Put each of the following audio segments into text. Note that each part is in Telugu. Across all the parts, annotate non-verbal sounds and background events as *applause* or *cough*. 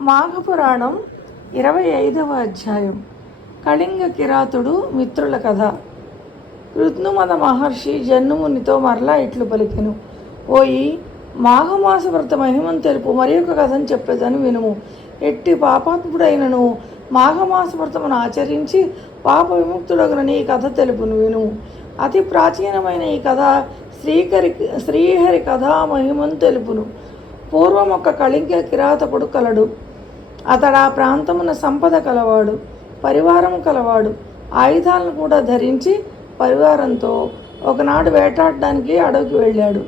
మాఘపురాణం ఇరవై ఐదవ అధ్యాయం. కళింగ కిరాతుడు మిత్రుల కథ. రుద్నుమద మహర్షి జన్మునితో మరలా ఇట్లు పలికెను. ఓయి మాఘమాస వ్రత మహిమను తెలుపు మరి ఒక కథను చెప్పేదని వినుము. ఎట్టి పాపాత్ముడైనను మాఘమాస వ్రతమును ఆచరించి పాప విముక్తుడగున ఈ కథ తెలుపును వినుము. అతి ప్రాచీనమైన ఈ కథ శ్రీకరి శ్రీహరి కథా మహిమను తెలుపును. పూర్వం ఒక కళింగ కిరాతకుడు కలడు. అతడు ఆ ప్రాంతమున సంపద కలవాడు పరివారం కలవాడు ఆయుధాలను కూడా ధరించి పరివారంతో ఒకనాడు వేటాడడానికి అడవికి వెళ్ళాడు.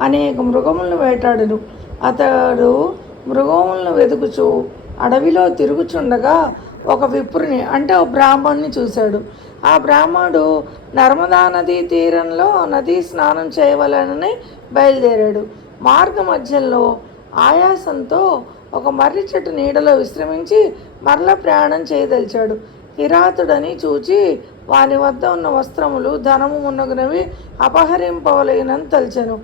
అనేక మృగములను వేటాడను. అతడు మృగములను వెతుకుచు అడవిలో తిరుగుచుండగా ఒక విప్రుని అంటే ఒక బ్రాహ్మణ్ణి చూశాడు. ఆ బ్రాహ్మణుడు నర్మదా నదీ తీరంలో నదీ స్నానం చేయవలనని బయలుదేరాడు. మార్గ మధ్యలో ఆయాసంతో ఒక మర్రి చెట్టు నీడలో విశ్రమించి మరల ప్రయాణం చేయదలిచాడు. కిరాతుడని చూచి వాని వద్ద ఉన్న వస్త్రములు ధనము మున్నగునవి అపహరింపవలేనని తలిచాను.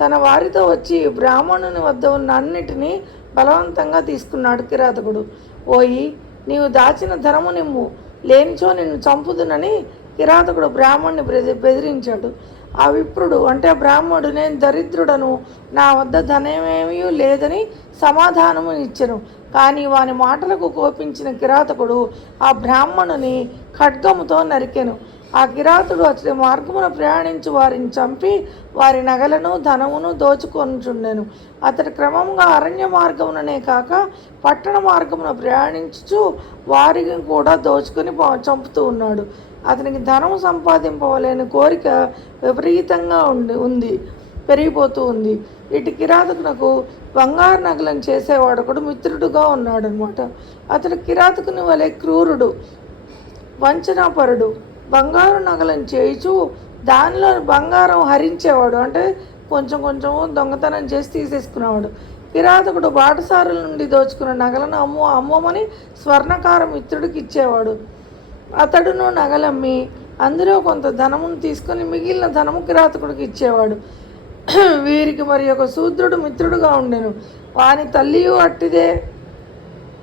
తన వారితో వచ్చి బ్రాహ్మణుని వద్ద ఉన్న అన్నిటినీ బలవంతంగా తీసుకున్నాడు కిరాతకుడు. ఓయి నీవు దాచిన ధనము నిమ్ము. లేనిచో నిన్ను చంపుదునని కిరాతకుడు బ్రాహ్మణ్ణి బెదిరించాడు. ఆ విప్రుడు అంటే బ్రాహ్మణుడు నేను దరిద్రుడను నా వద్ద ధనమేమీ లేదని సమాధానము ఇచ్చెను. కానీ వాని మాటలకు కోపించిన కిరాతకుడు ఆ బ్రాహ్మణుని ఖడ్గముతో నరికెను. ఆ కిరాతుడు అతడి మార్గమున ప్రయాణించి వారిని చంపి వారి నగలను ధనమును దోచుకొనుచుండెను. అతడు క్రమంగా అరణ్య మార్గముననే కాక పట్టణ మార్గమున ప్రయాణించుచు వారిని కూడా దోచుకొని చంపుతూ ఉన్నాడు. అతనికి ధనం సంపాదింపవలేని కోరిక విపరీతంగా ఉండి ఉంది పెరిగిపోతూ ఉంది. ఇటు కిరాతకునకు బంగారు నగలను చేసేవాడు ఒకడు మిత్రుడుగా ఉన్నాడనమాట అతడు కిరాతకుని వలె క్రూరుడు వంచనాపరుడు. బంగారు నగలను చేయిచు దానిలో బంగారం హరించేవాడు. అంటే కొంచెం కొంచెం దొంగతనం చేసి తీసేసుకునేవాడు. కిరాతకుడు బాటసారుల నుండి దోచుకున్న నగలను అమ్ము అమ్మమని స్వర్ణకార మిత్రుడికి ఇచ్చేవాడు. అతడును నగలమ్మి. అందులో కొంత ధనమును తీసుకొని మిగిలిన ధనము కిరాతకుడికి ఇచ్చేవాడు. *clears throat* వీరికి మరి ఒక శూద్రుడు మిత్రుడుగా ఉండెను. వాని తల్లియు అట్టిదే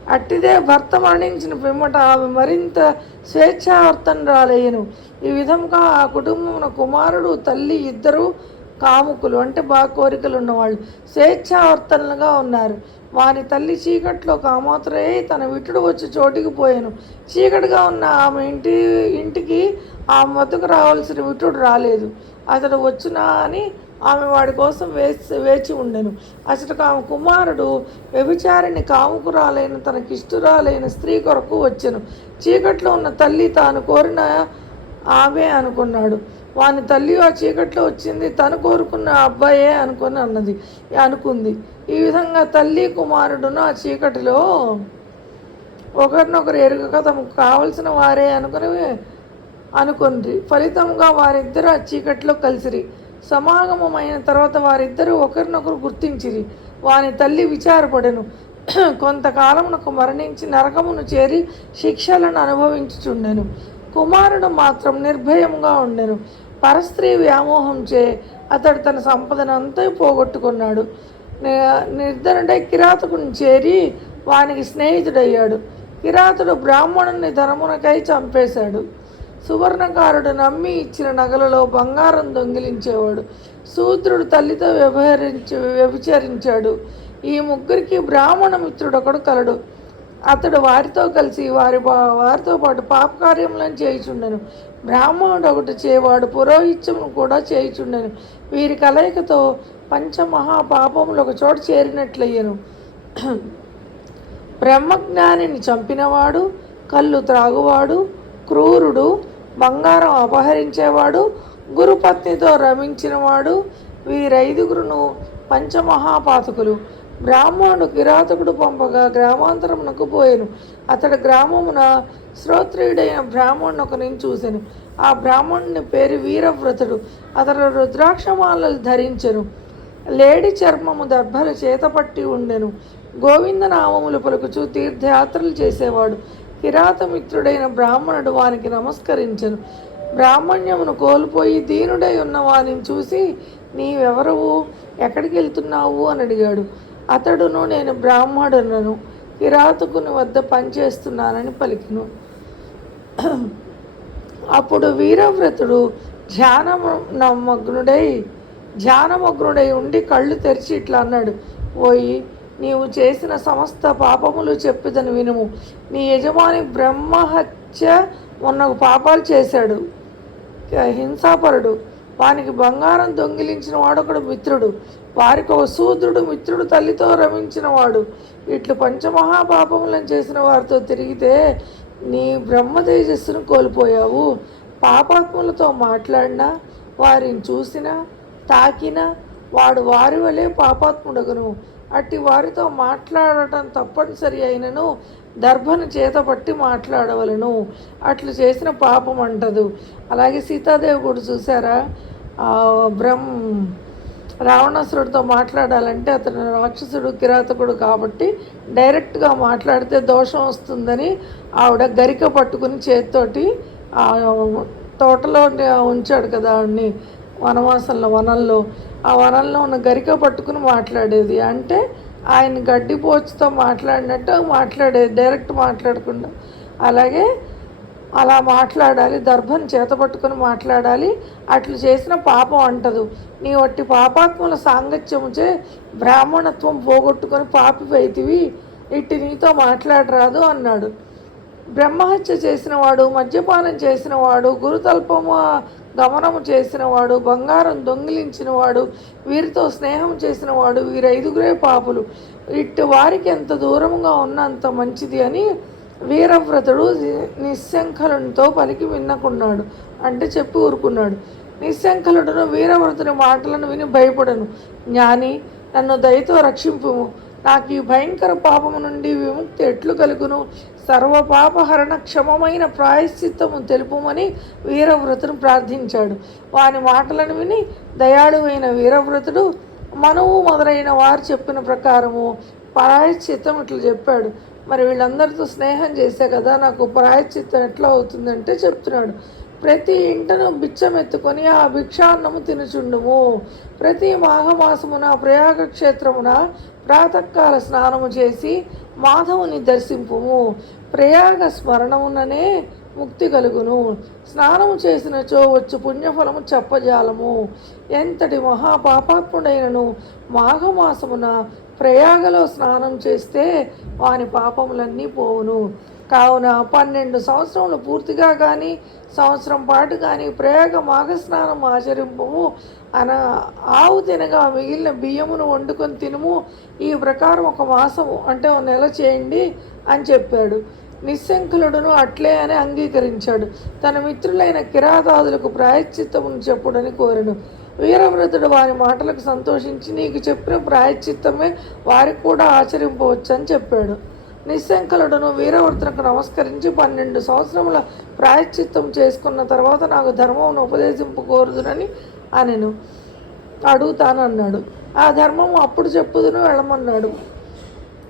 అట్టిదే భర్త మరణించిన పిమ్మట ఆమె మరింత స్వేచ్ఛావర్తనరాలయ్యను. ఈ విధంగా ఆ కుటుంబమున కుమారుడు తల్లి ఇద్దరు కాముకులు అంటే బాగా కోరికలు ఉన్నవాళ్ళు. స్వేచ్ఛావర్తనలుగా ఉన్నారు. వాని తల్లి చీకట్లో కామోతరై తన విటుడు వచ్చి చోటికి పోయాను. చీకటిగా ఉన్న ఆమె ఇంటి ఇంటికి ఆ మతుకు రావాల్సిన విటుడు రాలేదు. అతడు వచ్చునా అని ఆమె వాడి కోసం వేచి వేచి ఉండెను. అసలు ఆమె కుమారుడు వ్యభిచారిని కాముకురాలైన తనకిష్టురాలైన స్త్రీ కొరకు వచ్చెను. చీకట్లో ఉన్న తల్లి తాను కోరిన ఆమె అనుకున్నాడు. వాని తల్లి ఆ చీకట్లో వచ్చింది తను కోరుకున్న అబ్బాయే అనుకొని అన్నది అనుకుంది. ఈ విధంగా తల్లి కుమారుడును ఆ చీకటిలో ఒకరినొకరు ఎరుగక తమకు కావలసిన వారే అనుకుని అనుకుంది. ఫలితంగా వారిద్దరూ ఆ చీకట్లో కలిసిరి. సమాగమమైన తర్వాత వారిద్దరూ ఒకరినొకరు గుర్తించిరి. వాని తల్లి విచారపడెను. *clears throat* కొంతకాలమునకు మరణించి నరకమును చేరి శిక్షలను అనుభవించుచుండెను. కుమారుడు మాత్రం నిర్భయంగా ఉండెను. పరస్త్రీ వ్యామోహం చే అతడు తన సంపదనంతా పోగొట్టుకున్నాడు. నిర్ధరుడై నిర్ధనుడై కిరాతకుని చేరి వానికి స్నేహితుడయ్యాడు. కిరాతుడు బ్రాహ్మణుని ధనమునకై చంపేశాడు. సువర్ణకారుడు నమ్మి ఇచ్చిన నగలలో బంగారం దొంగిలించేవాడు. శూద్రుడు తల్లితో వ్యవహరించి వ్యభిచరించాడు. ఈ ముగ్గురికి బ్రాహ్మణ మిత్రుడు ఒకడు కలడు. అతడు వారితో కలిసి వారి వారితో పాటు పాపకార్యములను చేయుచుండెను. బ్రాహ్మణుడు ఒకటి చేవాడు పురోహిత్యము కూడా చేయుచుండెను. వీరి కలయికతో పంచమహాపాపములు ఒక చోట చేరినట్లయ్యను. బ్రహ్మజ్ఞానిని చంపినవాడు కళ్ళు త్రాగువాడు క్రూరుడు బంగారం అపహరించేవాడు గురుపత్నితో రమించినవాడు వీరైదుగురును పంచమహాపాతకులు. బ్రాహ్మణుడు కిరాతకుడు పంపగా గ్రామాంతరమునకు పోయాను. అతడు గ్రామమున శ్రోత్రియుడైన బ్రాహ్మణుని ఒకరిని చూసెను. ఆ బ్రాహ్మణుని పేరు వీరవ్రతుడు. అతడు రుద్రాక్షమాలలు ధరించెను. లేడి చర్మము దర్భలు చేతపట్టి ఉండెను. గోవిందనామములు పలుకుచూ తీర్థయాత్రలు చేసేవాడు. కిరాతమిత్రుడైన బ్రాహ్మణుడు వానికి నమస్కరించెను. బ్రాహ్మణ్యమును కోల్పోయి దీనుడై ఉన్న వానిని చూసి నీవెవరవు? ఎక్కడికి వెళ్తున్నావు? అని అడిగాడు. అతడును నేను బ్రాహ్మణులను కిరాతకుని వద్ద పనిచేస్తున్నానని పలికిను. అప్పుడు వీరవ్రతుడు ధ్యానమగ్నుడై ధ్యానమగ్నుడై ఉండి కళ్ళు తెరిచి ఇట్లా అన్నాడు పోయి నీవు చేసిన సమస్త పాపములు చెప్పుదని వినుము. నీ యజమాని బ్రహ్మహత్య మొన్న పాపాలు చేశాడు. హింసాపరుడు. వానికి బంగారం దొంగిలించిన వాడు ఒకడు మిత్రుడు. వారికి ఒక శూద్రుడు మిత్రుడు తల్లితో రమించిన వాడు ఇట్లు పంచమహాపాపములను చేసిన వారితో తిరిగితే నీ బ్రహ్మ తేజస్సును కోల్పోయావు. పాపాత్ములతో మాట్లాడినా వారిని చూసినా తాకినా వాడు వారి వలె పాపాత్ముడగను. అట్టి వారితో మాట్లాడటం తప్పనిసరి అయినను దర్భను చేతపట్టి మాట్లాడవలను. అట్లు చేసిన పాపం అంటదు. అలాగే సీతాదేవి కూడా చూసారా బ్రహ్మ రావణాసురుడితో మాట్లాడాలంటే అతను రాక్షసుడు కిరాతకుడు కాబట్టి డైరెక్ట్గా మాట్లాడితే దోషం వస్తుందని ఆవిడ గరిక పట్టుకుని చేతితోటి ఆ తోటలో ఉంచాడు కదా ఆవిడ్ని వనవాసంలో వనంలో. ఆ వనంలో ఉన్న గరిక పట్టుకుని మాట్లాడేది. అంటే ఆయన గడ్డి పోచుతో మాట్లాడినట్టు మాట్లాడేది డైరెక్ట్ మాట్లాడకుండా. అలాగే అలా మాట్లాడాలి దర్భం చేతపట్టుకుని మాట్లాడాలి. అట్లు చేసిన పాపం అంటదు. నీ వట్టి పాపాత్ముల సాంగత్యముచే బ్రాహ్మణత్వం పోగొట్టుకొని పాపి పైతివి ఇట్టి నీతో మాట్లాడరాదు అన్నాడు. బ్రహ్మహత్య చేసినవాడు మద్యపానం చేసినవాడు గురుతల్పము గమనము చేసినవాడు బంగారం దొంగిలించినవాడు వీరితో స్నేహం చేసినవాడు వీరు ఐదుగురే పాపులు. ఇట్టి వారికి ఎంత దూరంగా ఉన్న అంత మంచిది అని వీరవ్రతుడు నిశంఖలునితో పలికి విన్నకున్నాడు. అంటే చెప్పి ఊరుకున్నాడు. నిశంఖలుడును వీరవ్రతుని మాటలను విని భయపడను. జ్ఞాని నన్ను దయతో రక్షింపుము నాకు ఈ భయంకర పాపము నుండి విముక్తి ఎట్లు కలుగును? సర్వపాపహరణ క్షమమైన ప్రాయశ్చిత్తము తెలుపుమని వీరవ్రతుడు ప్రార్థించాడు. వాని మాటలను విని దయాళువైన వీరవ్రతుడు మనువు మొదలైన వారు చెప్పిన ప్రకారము ప్రాయశ్చిత్తం ఇట్లా చెప్పాడు. మరి వీళ్ళందరితో స్నేహం చేసే కదా నాకు ప్రాయశ్చిత్తం ఎట్లా అవుతుందంటే చెప్తున్నాడు. ప్రతి ఇంటను బిచ్చమెత్తుకొని ఆ భిక్షాన్నము తినుచుండుము. ప్రతి మాఘమాసమున ప్రయాగ క్షేత్రమున ప్రాతకాల స్నానము చేసి మాధవుని దర్శింపుము. ప్రయాగ స్మరణముననే ముక్తి కలుగును. స్నానము చేసినచో వచ్చు పుణ్యఫలము చెప్పజాలము. ఎంతటి మహాపాపాత్ముడైనను మాఘమాసమున ప్రయాగలో స్నానం చేస్తే వాని పాపములన్నీ పోవును. కావున పన్నెండు సంవత్సరములు పూర్తిగా కానీ సంవత్సరం పాటు కానీ ప్రయాగ మాఘస్నానం ఆచరింపము అన ఆవు తినగా మిగిలిన బియ్యమును వండుకొని తినుము. ఈ ప్రకారం ఒక మాసము అంటే ఒక నెల చేయండి అని చెప్పాడు. నిశంకులుడును అట్లే అని అంగీకరించాడు. తన మిత్రులైన కిరాతాదులకు ప్రాయశ్చిత్తమును చెప్పుడని కోరెను. వీరవ్రతుడు వారి మాటలకు సంతోషించి నీకు చెప్పిన ప్రాయశ్చిత్తమే వారికి కూడా ఆచరింపవచ్చు అని చెప్పాడు. నిశంకలుడును వీరవర్తనకు నమస్కరించి పన్నెండు సంవత్సరముల ప్రాయశ్చిత్తం చేసుకున్న తర్వాత నాకు ధర్మమును కోరుదునని అనెను. అడుగుతానన్నాడు. ఆ ధర్మం అప్పుడు చెప్పుదును వెళ్ళమన్నాడు.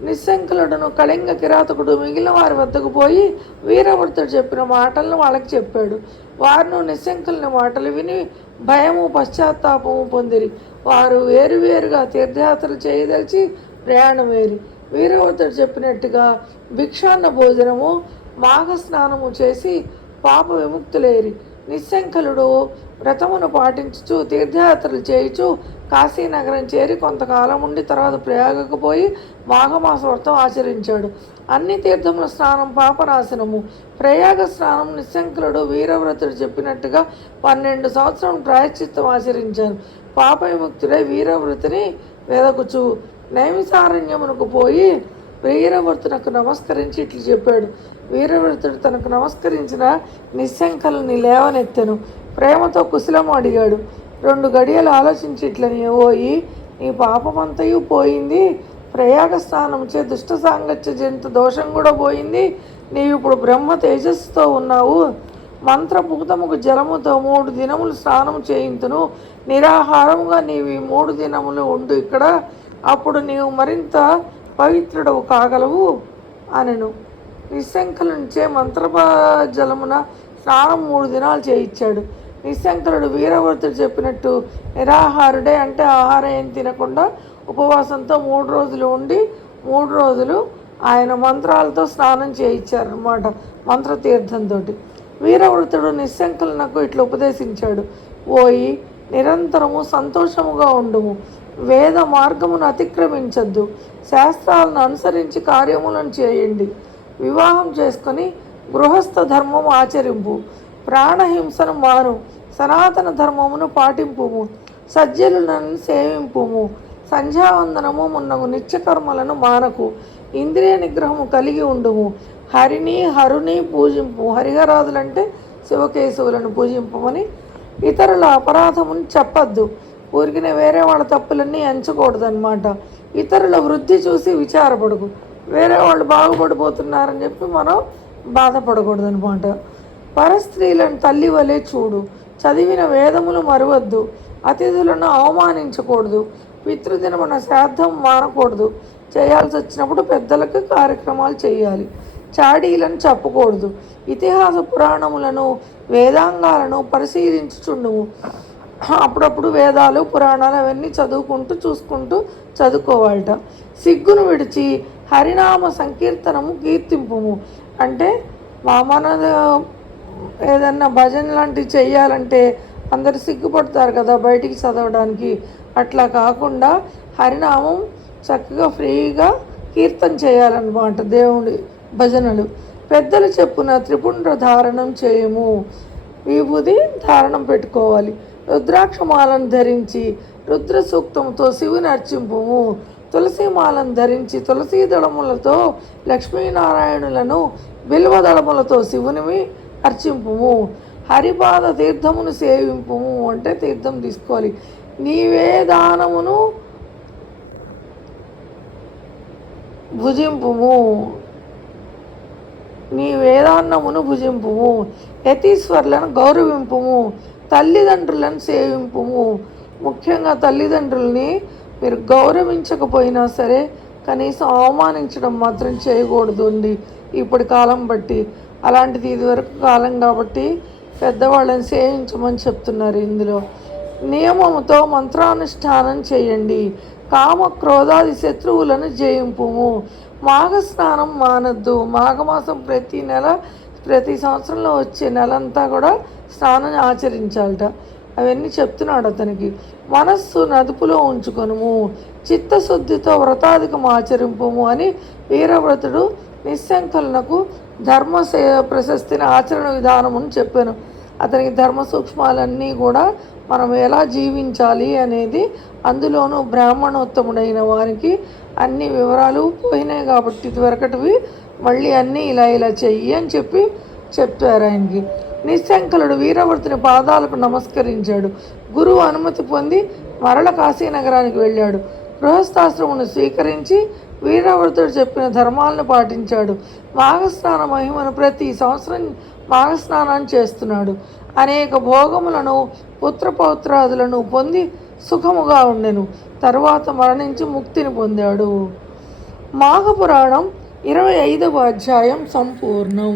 నిస్సంకులుడును. కళింగ కిరాతకుడు మిగిలిన వారి వద్దకు పోయి వీరవృతుడు చెప్పిన మాటలను వాళ్ళకి చెప్పాడు. వారును నిస్సంకులని మాటలు విని భయము పశ్చాత్తాపము పొందిరి. వారు వేరువేరుగా తీర్థయాత్రలు చేయదలిచి ప్రయాణం వేరి వీరవృతుడు చెప్పినట్టుగా భిక్షాన్న భోజనము మాఘ స్నానము చేసి పాప విముక్తులేరి. నిస్సంకలుడు వ్రతమును పాటించుచు తీర్థయాత్రలు చేయుచు కాశీనగరం చేరి కొంతకాలం ఉండి తర్వాత ప్రయాగకు పోయి మాఘమాస వ్రతం ఆచరించాడు. అన్ని తీర్థముల స్నానం పాపనాశనము. ప్రయాగ స్నానం నిశంకులుడు వీరవ్రతుడు చెప్పినట్టుగా పన్నెండు సంవత్సరం ప్రాయశ్చిత్తం ఆచరించాను. పాప విముక్తుడై వీరవ్రతుని వెదకుచు నైమిసారణ్యమునకు పోయి వీరవర్తునకు నమస్కరించి ఇట్లు చెప్పాడు. వీరవర్తుడు తనకు నమస్కరించిన నిశంకలని లేవనెత్తెను. ప్రేమతో కుశలము అడిగాడు. రెండు గడియలు ఆలోచించి ఇట్లని ఓయి నీ పాపమంతయు పోయింది. ప్రయాగ స్నానం చే దుష్ట సాంగత్య జంత దోషం కూడా పోయింది. నీవు ఇప్పుడు బ్రహ్మ తేజస్సుతో ఉన్నావు. మంత్రపూతముకు జలముతో మూడు దినములు స్నానం చేయింతును. నిరాహారముగా నీవు ఈ మూడు దినములు ఉండు ఇక్కడ. అప్పుడు నీవు మరింత పవిత్రుడవు కాగలవు అనెను. నిశంకల నుంచే మంత్రప జలమున స్నానం మూడు దినాలు చేయించాడు నిశంకరుడు వీరవర్తుడు చెప్పినట్టు నిరాహారుడే అంటే ఆహారం ఏం తినకుండా ఉపవాసంతో మూడు రోజులు ఉండి మూడు రోజులు ఆయన మంత్రాలతో స్నానం చేయించారనమాట మంత్రతీర్థంతో వీరవృతుడు నిశంకలనకు ఇట్లా ఉపదేశించాడు. ఓయి నిరంతరము సంతోషముగా ఉండుము. వేద మార్గమును అతిక్రమించద్దు. శాస్త్రాలను అనుసరించి కార్యములను చేయండి. వివాహం చేసుకొని గృహస్థ ధర్మము ఆచరింపు. ప్రాణహింసను మాను సనాతన ధర్మమును పాటింపుము. సజ్జనులను సేవింపుము. సంధ్యావందనము మున్నగు నిత్యకర్మలను మానకు. ఇంద్రియ నిగ్రహము కలిగి ఉండుము. హరిని హరుని పూజింపు. హరిహరాదులంటే శివకేశవులను పూజింపమని ఇతరుల అపరాధమును చెప్పద్దు. ఊరికినే వేరే వాళ్ళ తప్పులన్నీ ఎంచకూడదనమాట ఇతరుల వృద్ధి చూసి విచారపడకు. వేరే వాళ్ళు బాగుపడిపోతున్నారని చెప్పి మనం బాధపడకూడదు అనమాట పరస్త్రీలను తల్లి వలె చూడు. చదివిన వేదములు మరవద్దు. అతిథులను అవమానించకూడదు. పితృదినమున శ్రాద్ధం మానకూడదు చేయాల్సి వచ్చినప్పుడు పెద్దలకు కార్యక్రమాలు చేయాలి. చాడీలను చెప్పకూడదు. ఇతిహాస పురాణములను వేదాంగాలను పరిశీలించుచుండుము. అప్పుడప్పుడు వేదాలు పురాణాలు అవన్నీ చదువుకుంటూ చూసుకుంటూ చదువుకోవాలట. సిగ్గును విడిచి హరినామ సంకీర్తనము కీర్తింపుము. అంటే మా మన ఏదన్నా భజన లాంటివి చేయాలంటే అందరు సిగ్గుపడతారు కదా బయటికి చదవడానికి. అట్లా కాకుండా హరినామం చక్కగా ఫ్రీగా కీర్తన చేయాలన్నమాట దేవుడి భజనలు. పెద్దలు చెప్పున త్రిపుండ్ర ధారణం చేయము. విభూది ధారణం పెట్టుకోవాలి. రుద్రాక్షమాలను ధరించి రుద్ర సూక్తంతో శివుని అర్చింపుము. తులసి మాలను ధరించి తులసీ దళములతో లక్ష్మీనారాయణులను బిల్వ దళములతో శివునివి అర్చింపుము. హరిపాద తీర్థమును సేవింపుము అంటే తీర్థం తీసుకోవాలి. నీవే దానమును భుజింపుము. నీ వేదాన్నమును భుజింపుము. యతీశ్వర్లను గౌరవింపుము. తల్లిదండ్రులను సేవింపుము ముఖ్యంగా తల్లిదండ్రుల్ని మీరు గౌరవించకపోయినా సరే కనీసం అవమానించడం మాత్రం చేయకూడదు అండి ఇప్పటి కాలం బట్టి. అలాంటిది ఇదివరకు కాలం కాబట్టి పెద్దవాళ్ళని సేవించమని చెప్తున్నారు ఇందులో. నియమముతో మంత్రానుష్ఠానం చేయండి. కామ క్రోధాది శత్రువులను జయింపుము. మాఘ స్నానం మానద్దు. మాఘమాసం ప్రతి నెల ప్రతి సంవత్సరంలో వచ్చే నెలంతా కూడా స్నానం ఆచరించాలట. అవన్నీ చెప్తున్నాడు అతనికి. మనస్సు నదుపులో ఉంచుకొనుము. చిత్తశుద్ధితో వ్రతాధికం ఆచరింపుము అని వీరవ్రతుడు నిశంకలనకు ధర్మ సే ప్రశస్తిని ఆచరణ విధానమును చెప్పాను. అతనికి ధర్మ సూక్ష్మాలన్నీ కూడా మనం ఎలా జీవించాలి అనేది అందులోనూ బ్రాహ్మణోత్తముడైన వారికి అన్ని వివరాలు పోయినాయి కాబట్టి ఇదివరకటివి మళ్ళీ అన్నీ ఇలా ఇలా చెయ్యి అని చెప్పి చెప్పారు ఆయనకి. నిశంకలుడు వీరవర్తుని పాదాలకు నమస్కరించాడు. గురువు అనుమతి పొంది మరల కాశీనగరానికి వెళ్ళాడు. గృహస్థాశ్రమును స్వీకరించి వీరవర్తుడు చెప్పిన ధర్మాలను పాటించాడు. మాఘస్నాన మహిమను ప్రతి సంవత్సరం మాఘస్నానాన్ని చేస్తున్నాడు. అనేక భోగములను పుత్రపౌత్రాదులను పొంది సుఖముగా ఉండెను. తరువాత మరణించి ముక్తిని పొందాడు. మాఘపురాణం ఇరవై ఐదవ అధ్యాయం సంపూర్ణం